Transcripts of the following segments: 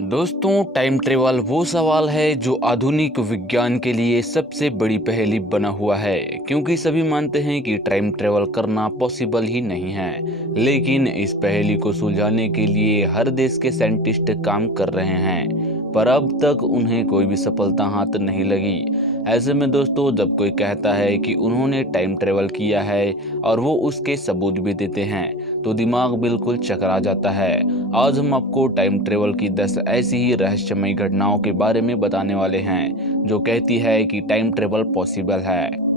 दोस्तों, time travel वो सवाल है जो आधुनिक विज्ञान के लिए सबसे बड़ी पहेली बना हुआ है, क्योंकि सभी मानते हैं कि टाइम ट्रेवल करना पॉसिबल ही नहीं है। लेकिन इस पहेली को सुलझाने के लिए हर देश के साइंटिस्ट काम कर रहे हैं, पर अब तक उन्हें कोई भी सफलता हाथ नहीं लगी। ऐसे में दोस्तों, जब कोई कहता है कि उन्होंने टाइम ट्रेवल किया है और वो उसके सबूत भी देते हैं, तो दिमाग बिल्कुल चकरा जाता है। आज हम आपको टाइम ट्रेवल की 10 ऐसी ही रहस्यमयी घटनाओं के बारे में बताने वाले हैं जो कहती है कि टाइम ट्रेवल पॉसिबल है।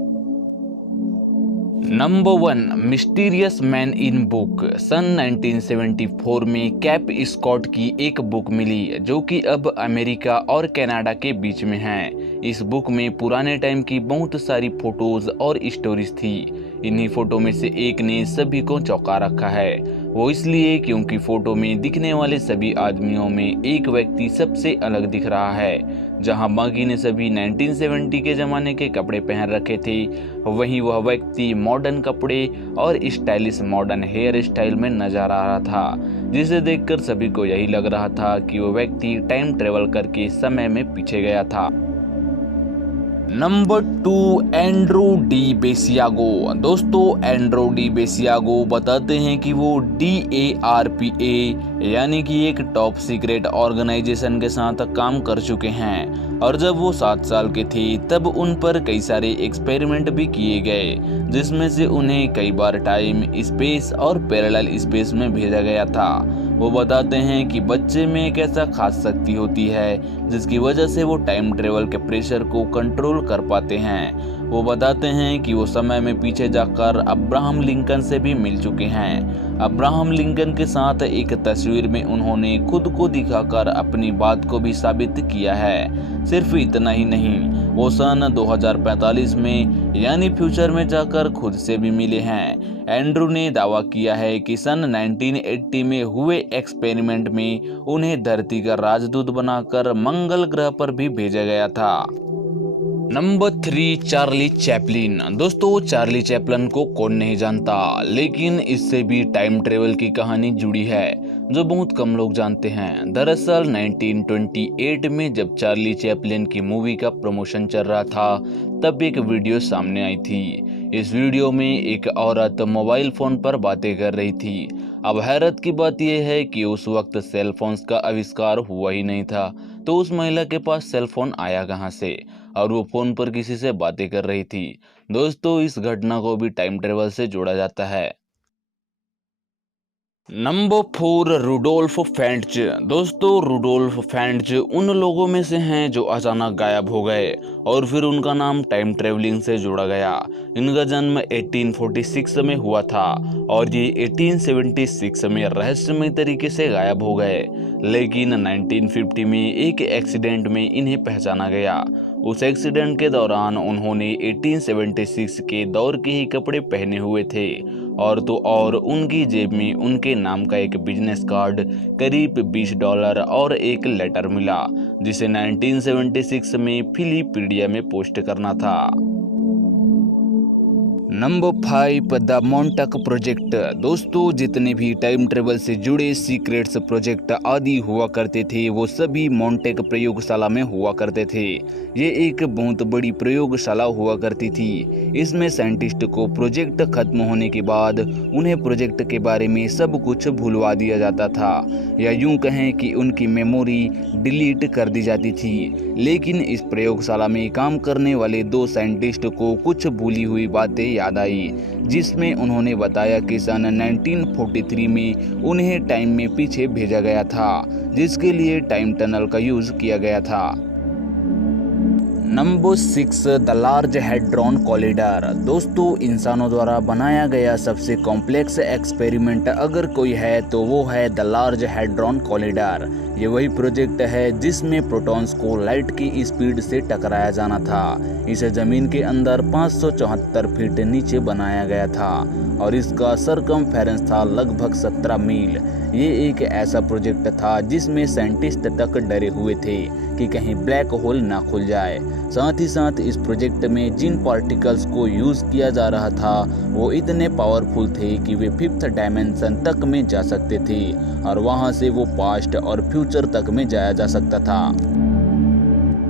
Number 1, mysterious man in book. सन 1974 में कैप स्कॉट की एक बुक मिली जो कि अब अमेरिका और कनाडा के बीच में है। इस बुक में पुराने टाइम की बहुत सारी फोटोज और स्टोरीज थी। इन्हीं फोटो में से एक ने सभी को चौंका रखा है। वो इसलिए क्योंकि फोटो में दिखने वाले सभी आदमियों में एक व्यक्ति सबसे अलग दिख रहा है। जहां बाकी ने सभी 1970 के जमाने के कपड़े पहन रखे थे, वहीं वह व्यक्ति मॉडर्न कपड़े और स्टाइलिश मॉडर्न हेयर स्टाइल में नजर आ रहा था, जिसे देखकर सभी को यही लग रहा था कि वो व्यक्ति टाइम ट्रेवल करके समय में पीछे गया था। Number 2, Andrew D Basiago. दोस्तों, एंड्रू डी बेसियागो बताते हैं कि वो DARPA यानी कि एक टॉप सीक्रेट ऑर्गेनाइजेशन के साथ काम कर चुके हैं, और जब वो 7 साल के थे तब उन पर कई सारे एक्सपेरिमेंट भी किए गए, जिसमें से उन्हें कई बार टाइम, स्पेस और पैरेलल स्पेस में भेजा गया था। वो बताते हैं कि बच्चे में एक ऐसा खास शक्ति होती है जिसकी वजह से वो टाइम ट्रेवल के प्रेशर को कंट्रोल कर पाते हैं। वो बताते हैं कि वो समय में पीछे जाकर अब्राहम लिंकन से भी मिल चुके हैं। अब्राहम लिंकन के साथ एक तस्वीर में उन्होंने खुद को दिखाकर अपनी बात को भी साबित किया है। सिर्फ इतना ही नहीं, वो सन 2045 में यानी फ्यूचर में जाकर खुद से भी मिले हैं। एंड्रू ने दावा किया है कि सन 1980 में हुए एक्सपेरिमेंट में उन्हें धरती का राजदूत बनाकर मंगल ग्रह पर भी भेजा गया था। Number 3, Charlie Chaplin. दोस्तों, चार्ली चैपलिन को कौन नहीं जानता, लेकिन इससे भी टाइम ट्रेवल की कहानी जुड़ी है जो बहुत कम लोग जानते हैं। दरअसल 1928 में जब चार्ली चैपलिन की मूवी का प्रमोशन चल रहा था, तब एक वीडियो सामने आई थी। इस वीडियो में एक औरत मोबाइल फोन पर बातें कर रही थी। अब हैरत की बात यह है कि उस वक्त सेल फोन्स का आविष्कार हुआ ही नहीं था, तो उस महिला के पास सेल फोन आया कहां से, और वो फोन पर किसी से बातें कर रही थी। दोस्तों, इस घटना को भी टाइम ट्रेवल से जोड़ा जाता है। Number 4, Rudolph Fentz. दोस्तों, रुडोल्फ फेंट्ज उन लोगों में से हैं जो अचानक गायब हो गए और फिर उनका नाम टाइम ट्रेवलिंग से जोड़ा गया। इनका जन्म 1846 में हुआ था और ये 1876 में रहस्यमय तरीके से गायब हो गए, लेकिन 1950 में एक एक्सीडेंट में इन्हें पहचाना गया। उस एक्सीडेंट के दौरान उन्होंने 1876 के दौर के ही कपड़े पहने हुए थे, और तो और उनकी जेब में उनके नाम का एक बिजनेस कार्ड, करीब $20 और एक लेटर मिला, जिसे 1976 में फिलिपीडिया में पोस्ट करना था। Number 5, the Montauk Project. दोस्तों, जितने भी टाइम ट्रेवल से जुड़े सीक्रेट्स प्रोजेक्ट आदि हुआ करते थे, वो सभी मोंटेक प्रयोगशाला में हुआ करते थे। ये एक बहुत बड़ी प्रयोगशाला हुआ करती थी। इसमें साइंटिस्ट को प्रोजेक्ट खत्म होने के बाद उन्हें प्रोजेक्ट के बारे में सब कुछ भुलवा दिया जाता था, या यूं कहें कि उनकी मेमोरी डिलीट कर दी जाती थी। लेकिन इस प्रयोगशाला में काम करने वाले 2 साइंटिस्ट को कुछ भूली हुई बातें याद आई, जिसमें उन्होंने बताया कि सन 1943 में उन्हें टाइम में पीछे भेजा गया था, जिसके लिए टाइम टनल का यूज किया गया था। Number 6, the Large Hadron Collider. दोस्तों, इंसानों द्वारा बनाया गया सबसे कॉम्प्लेक्स एक्सपेरिमेंट अगर कोई है तो वो है द लार्ज हैड्रॉन कोलिडर। ये वही प्रोजेक्ट है जिसमें प्रोटॉन्स को लाइट की स्पीड से टकराया जाना था। इसे जमीन के अंदर 574 फीट नीचे बनाया गया था और इसका सरकमफेरेंस था लगभग 17 मील। ये एक ऐसा प्रोजेक्ट था जिसमें साइंटिस्ट तक डरे हुए थे कि कहीं ब्लैक होल ना खुल जाए। साथ ही साथ इस प्रोजेक्ट में जिन पार्टिकल्स को यूज़ किया जा रहा था वो इतने पावरफुल थे कि वे 5th डायमेंशन तक में जा सकते थे और वहां से वो पास्ट और फ्यूचर तक में जाया जा सकता था।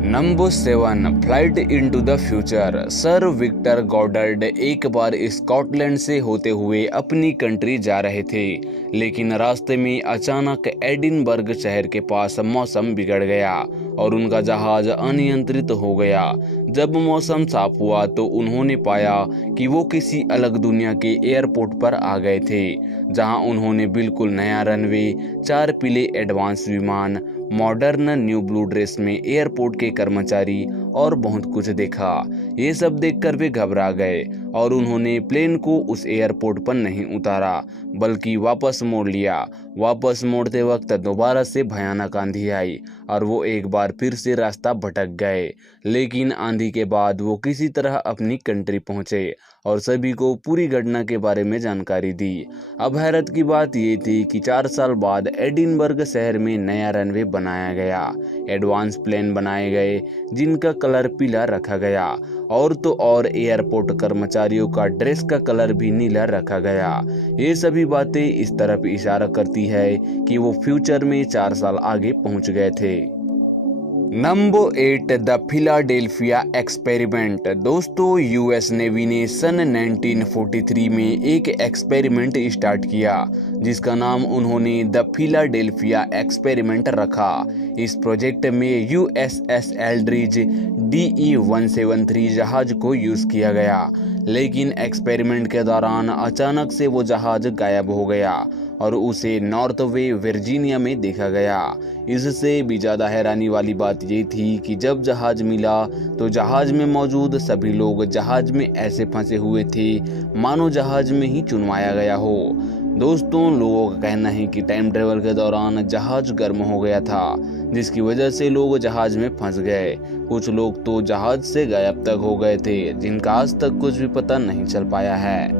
Number 7, flight into the future. Sir Victor Goddard एक बार स्कॉटलैंड से होते हुए अपनी कंट्री जा रहे थे, लेकिन रास्ते में अचानक एडिनबर्ग शहर के पास मौसम बिगड़ गया और उनका जहाज अनियंत्रित हो गया। जब मौसम साफ हुआ तो उन्होंने पाया कि वो किसी अलग दुनिया के एयरपोर्ट पर आ गए थे, जहां उन्होंने बिल्कुल नया रनवे, 4 पीले एडवांस विमान, मॉडर्न न्यू ब्लू ड्रेस में एयरपोर्ट के कर्मचारी और बहुत कुछ देखा। ये सब देखकर वे घबरा गए और उन्होंने प्लेन को उस एयरपोर्ट पर नहीं उतारा बल्कि वापस मोड़ लिया। वापस मोड़ते वक्त दोबारा से भयानक आंधी आई और वो एक बार फिर से रास्ता भटक गए, लेकिन आंधी के बाद वो किसी तरह अपनी कंट्री पहुंचे और सभी को पूरी घटना के बारे में जानकारी दी। अब हैरत की बात ये थी कि 4 साल बाद एडिनबर्ग शहर में नया रनवे बनाया गया, एडवांस प्लेन बनाए गए जिनका कलर पीला रखा गया और तो और एयरपोर्ट कर्मचारियों का ड्रेस का कलर भी नीला रखा गया। ये सभी बातें इस तरफ इशारा करती है कि वो फ्यूचर में 4 साल आगे पहुंच गए थे। Number 8, the Philadelphia experiment. दोस्तों, यूएस नेवी ने सन 1943 में एक एक्सपेरिमेंट स्टार्ट किया जिसका नाम उन्होंने द फिलाडेल्फिया एक्सपेरिमेंट रखा। इस प्रोजेक्ट में यूएसएस एल्ड्रिज DE-173 जहाज को यूज किया गया, लेकिन एक्सपेरिमेंट के दौरान अचानक से वो जहाज गायब हो गया और उसे नॉर्थ वे वर्जीनिया में देखा गया। इससे भी ज़्यादा हैरानी वाली बात ये थी कि जब जहाज मिला तो जहाज में मौजूद सभी लोग जहाज में ऐसे फंसे हुए थे मानो जहाज में ही चुनवाया गया हो। दोस्तों, लोगों का कहना है कि टाइम ट्रेवल के दौरान जहाज गर्म हो गया था जिसकी वजह से लोग जहाज में फंस गए। कुछ लोग तो जहाज से गायब तक हो गए थे जिनका आज तक कुछ भी पता नहीं चल पाया है।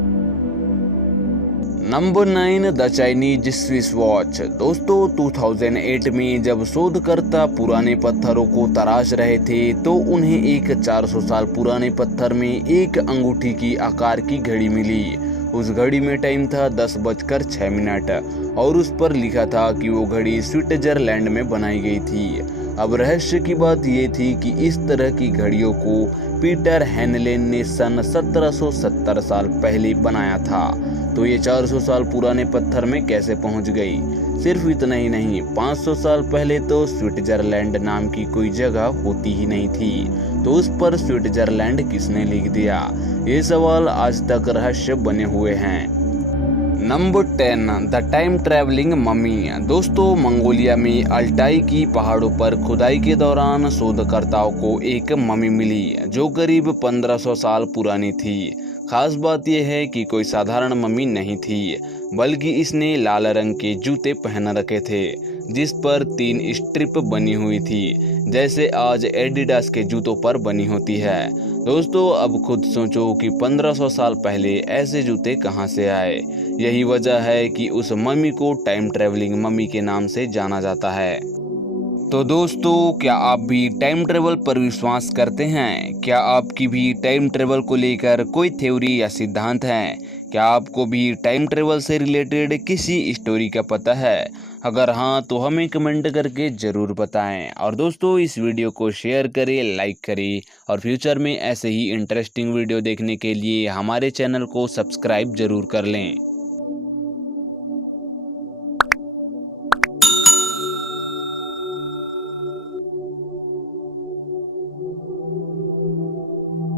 Number 9, the Chinese Swiss watch. दोस्तों, 2008 में जब शोधकर्ता पुराने पत्थरों को तराश रहे थे तो उन्हें एक 400 साल पुराने पत्थर में एक अंगूठी की आकार की घड़ी मिली। उस घड़ी में टाइम था 10:06 और उस पर लिखा था कि वो घड़ी स्विट्जरलैंड में बनाई गई थी। अब रहस्य की बात ये थी कि इस तरह की घड़ियों को पीटर हेनलेन ने सन 1770 साल पहले बनाया था, तो ये 400 साल पुराने पत्थर में कैसे पहुंच गई। सिर्फ इतना ही नहीं, 500 साल पहले तो स्विट्जरलैंड नाम की कोई जगह होती ही नहीं थी, तो उस पर स्विट्जरलैंड किसने लिख दिया? ये सवाल आज तक रहस्य बने हुए हैं। Number 10, the time travelling mummy. दोस्तों, मंगोलिया में अल्टाई की पहाड़ों पर खुदाई के दौरान शोधकर्ताओं को एक मम्मी मिली जो करीब 1500 साल पुरानी थी। खास बात यह है कि कोई साधारण मम्मी नहीं थी, बल्कि इसने लाल रंग के जूते पहन रखे थे जिस पर 3 स्ट्रिप बनी हुई थी, जैसे आज एडिडास के जूतों पर बनी होती है। दोस्तों, अब खुद सोचो कि 1500 साल पहले ऐसे जूते कहां से आए। यही वजह है कि उस मम्मी को टाइम ट्रैवलिंग मम्मी के नाम से जाना जाता है। तो दोस्तों, क्या आप भी टाइम ट्रेवल पर विश्वास करते हैं? क्या आपकी भी टाइम ट्रेवल को लेकर कोई थ्योरी या सिद्धांत है? क्या आपको भी टाइम ट्रेवल से रिलेटेड किसी स्टोरी का पता है? अगर हाँ, तो हमें कमेंट करके ज़रूर बताएं। और दोस्तों, इस वीडियो को शेयर करें, लाइक करें और फ्यूचर में ऐसे ही इंटरेस्टिंग वीडियो देखने के लिए हमारे चैनल को सब्सक्राइब ज़रूर कर लें।